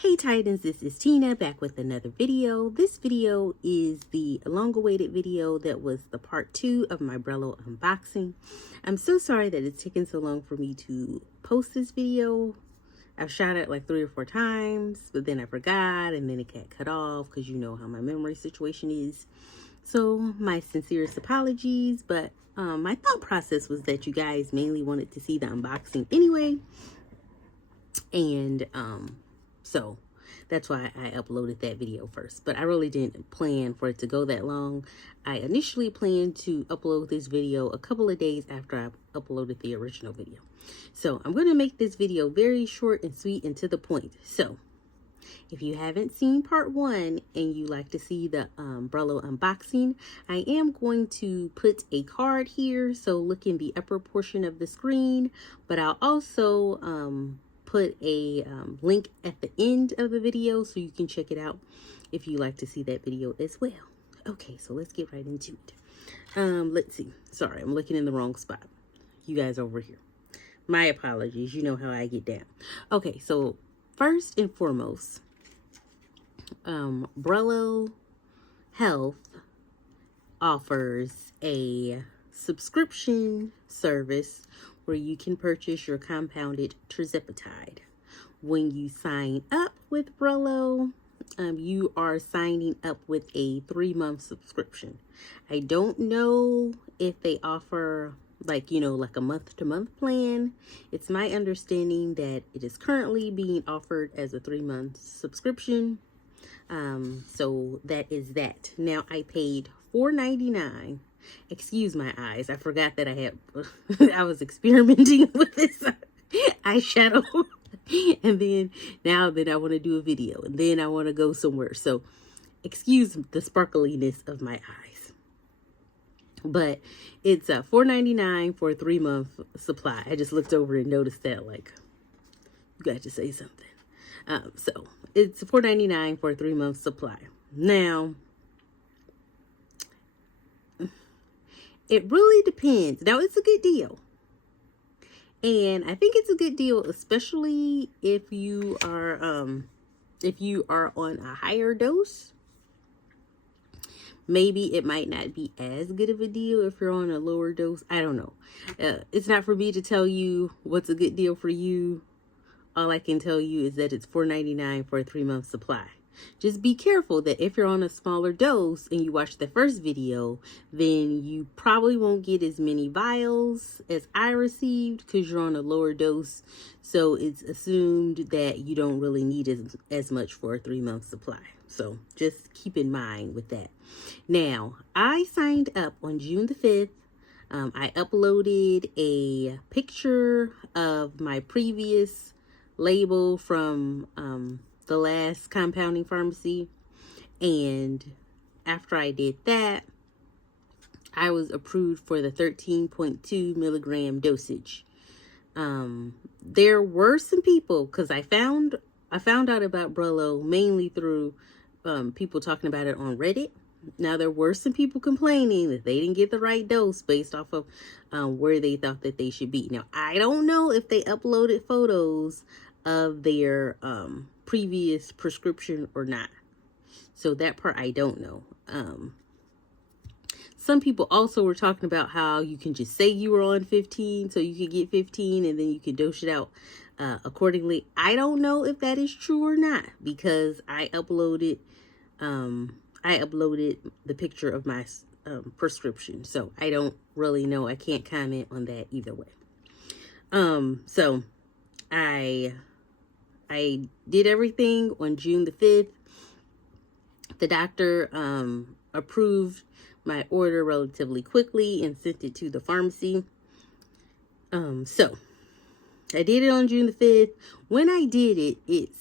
Hey Titans, this is Tina back with another video. This video is the long-awaited video that was the part 2 of my Brello unboxing. I'm so sorry that it's taken so long for me to post this video. I've shot it like 3 or 4 times, but then I forgot and then it got cut off because you know how my memory situation is. So my sincerest apologies, but my thought process was that you guys mainly wanted to see the unboxing anyway. And so that's why I uploaded that video first, but I really didn't plan for it to go that long. I initially planned to upload this video a couple of days after I uploaded the original video. So I'm going to make this video very short and sweet and to the point. So if you haven't seen part 1 and you like to see the Brello unboxing, I am going to put a card here. So look in the upper portion of the screen, but I'll also put a link at the end of the video so you can check it out if you like to see that video as well. Okay, so let's get right into it. Let's see. Sorry, I'm looking in the wrong spot. You guys over here. My apologies. You know how I get down. Okay, so first and foremost, Brello Health offers a subscription service where you can purchase your compounded Tirzepatide. When you sign up with Brello, you are signing up with a 3-month subscription. I don't know if they offer like a month-to-month plan. It's my understanding that it is currently being offered as a 3-month subscription. So that is that. Now I paid $4.99. Excuse my eyes. I forgot that I was experimenting with this eyeshadow. And then now that I want to do a video and then I want to go somewhere. So excuse the sparkliness of my eyes. But it's $4.99 for a 3-month supply. I just looked over and noticed that, like, you got to say something. So it's $4.99 for a 3-month supply. Now, it really depends. Now, it's a good deal. And I think it's a good deal, especially if you are on a higher dose. Maybe it might not be as good of a deal if you're on a lower dose. I don't know. It's not for me to tell you what's a good deal for you. All I can tell you is that it's $4.99 for a 3-month supply. Just be careful that if you're on a smaller dose and you watch the first video, then you probably won't get as many vials as I received because you're on a lower dose. So it's assumed that you don't really need as much for a 3-month supply. So just keep in mind with that. Now, I signed up on June the 5th. I uploaded a picture of my previous label from the last compounding pharmacy, and after I did that, I was approved for the 13.2 milligram dosage. There were some people, because I found out about Brello mainly through people talking about it on Reddit. Now, there were some people complaining that they didn't get the right dose based off of where they thought that they should be. Now, I don't know if they uploaded photos of their previous prescription or not. So that part I don't know. Some people also were talking about how you can just say you were on 15 so you can get 15 and then you can dose it out accordingly. I don't know if that is true or not because I uploaded the picture of my prescription. So I don't really know. I can't comment on that either way. So I did everything on June the 5th. The doctor approved my order relatively quickly and sent it to the pharmacy. So I did it on June the 5th. When I did it,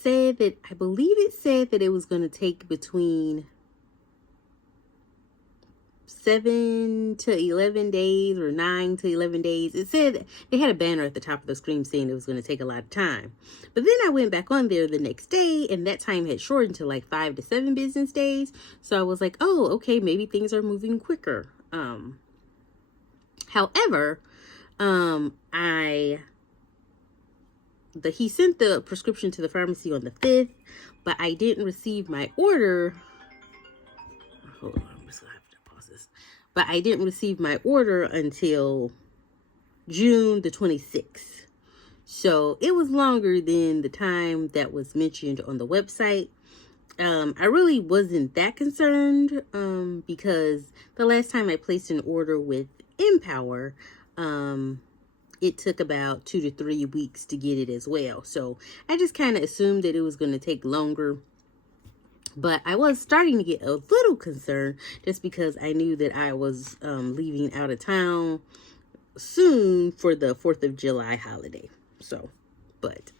I believe it said that it was going to take between 7 to 11 days or 9 to 11 days. It said they had a banner at the top of the screen saying it was going to take a lot of time. But then I went back on there the next day and that time had shortened to like 5 to 7 business days. So I was like, oh, okay, maybe things are moving quicker. However, I he sent the prescription to the pharmacy on the 5th, but I didn't receive my order. Hold on, I'm just gonna have to pause this. But I didn't receive my order until June the 26th. So it was longer than the time that was mentioned on the website. I really wasn't that concerned because the last time I placed an order with Empower, it took about 2 to 3 weeks to get it as well. So I just kind of assumed that it was going to take longer. But I was starting to get a little concerned just because I knew that I was leaving out of town soon for the 4th of July holiday. So, but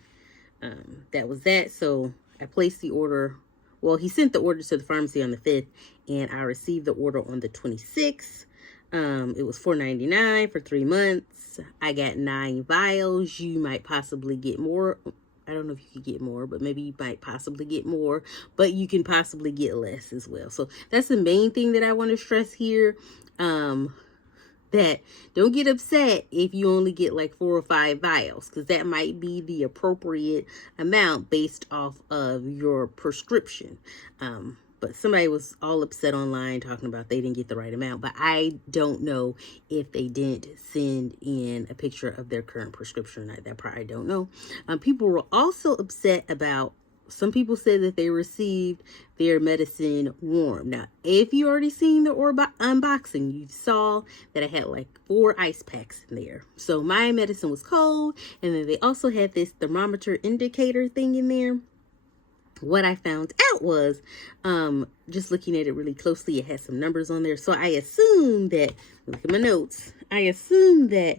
that was that. So I placed the order. Well, he sent the order to the pharmacy on the 5th, and I received the order on the 26th. It was $4.99 for 3 months. I got 9 vials. You might possibly get more. I don't know if you could get more, but maybe you might possibly get more, but you can possibly get less as well. So that's the main thing that I want to stress here. That don't get upset if you only get like 4 or 5 vials, because that might be the appropriate amount based off of your prescription. But somebody was all upset online talking about they didn't get the right amount, but I don't know if they didn't send in a picture of their current prescription or not. That part I don't know. People were also upset about, some people said that they received their medicine warm. Now, if you already seen the unboxing, you saw that I had like 4 ice packs in there. So my medicine was cold, and then they also had this thermometer indicator thing in there. What I found out was, just looking at it really closely, it had some numbers on there. So I assumed that, look at my notes, I assumed that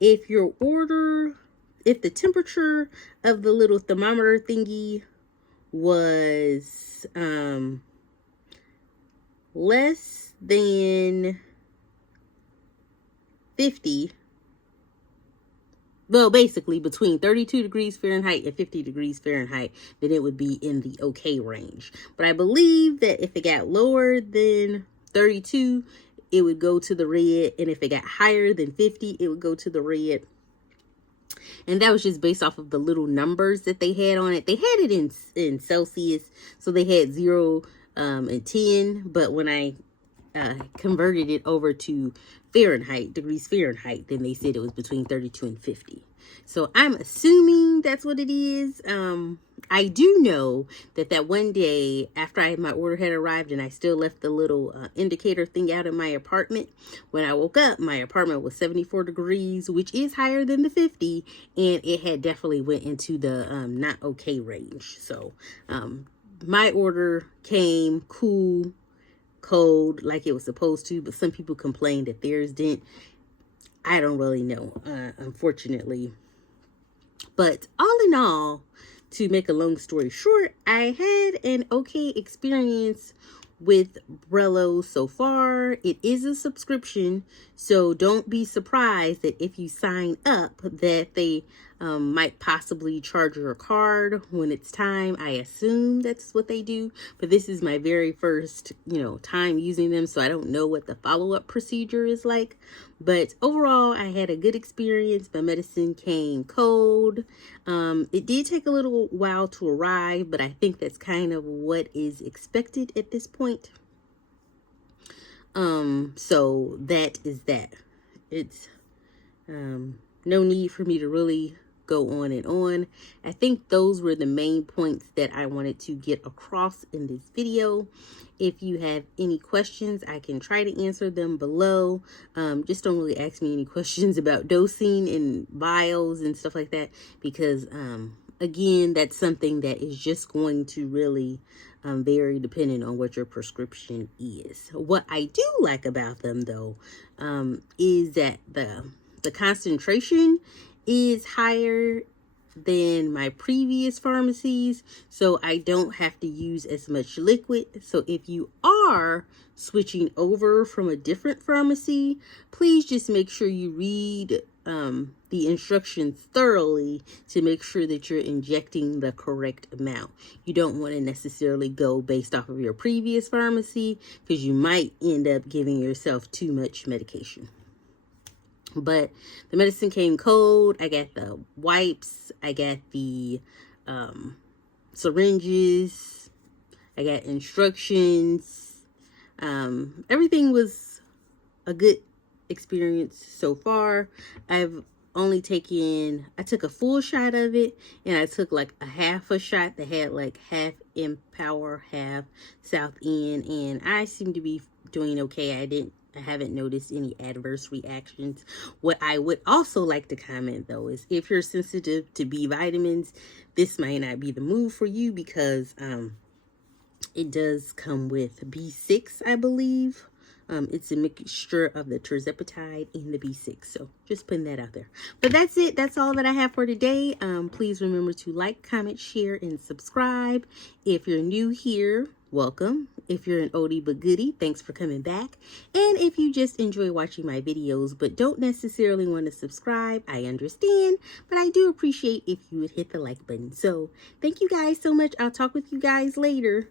if the temperature of the little thermometer thingy was less than 50, well, basically between 32 degrees Fahrenheit and 50 degrees Fahrenheit, then it would be in the okay range. But I believe that if it got lower than 32, it would go to the red. And if it got higher than 50, it would go to the red. And that was just based off of the little numbers that they had on it. They had it in Celsius, so they had 0 and 10. But when I converted it over to Fahrenheit, degrees Fahrenheit, then they said it was between 32 and 50. So I'm assuming that's what it is. I do know that one day after my order had arrived and I still left the little indicator thing out in my apartment, when I woke up, my apartment was 74 degrees, which is higher than the 50, and it had definitely went into the not okay range. So my order came cool, cold, like it was supposed to, but some people complained that theirs didn't. I don't really know, unfortunately. But all in all, to make a long story short, I had an okay experience with Brello so far. It is a subscription, so don't be surprised that if you sign up that they might possibly charge your card when it's time. I assume that's what they do, but this is my very first, time using them, so I don't know what the follow-up procedure is like. But overall, I had a good experience. My medicine came cold. It did take a little while to arrive, but I think that's kind of what is expected at this point. So that is that. It's no need for me to really go on and on. I think those were the main points that I wanted to get across in this video. If you have any questions, I can try to answer them below. Just don't really ask me any questions about dosing and vials and stuff like that, because again, that's something that is just going to really vary depending on what your prescription is. What I do like about them though, is that the concentration is higher than my previous pharmacies, so I don't have to use as much liquid. So if you are switching over from a different pharmacy, please just make sure you read the instructions thoroughly to make sure that you're injecting the correct amount. You don't want to necessarily go based off of your previous pharmacy, because you might end up giving yourself too much medication. But the medicine came cold. I got the wipes. I got the syringes. I got instructions. Everything was a good experience so far. I've only taken, I took a full shot of it, and I took like a half a shot that had like half Empower, half Southend, and I seem to be doing okay. I haven't noticed any adverse reactions. What I would also like to comment though is if you're sensitive to B vitamins, this might not be the move for you, because it does come with B6, I believe. It's a mixture of the Tirzepatide and the B6. So just putting that out there. But that's it. That's all that I have for today. Please remember to like, comment, share, and subscribe. If you're new here, welcome. If you're an oldie but goodie, thanks for coming back. And if you just enjoy watching my videos but don't necessarily want to subscribe, I understand. But I do appreciate if you would hit the like button. So thank you guys so much. I'll talk with you guys later.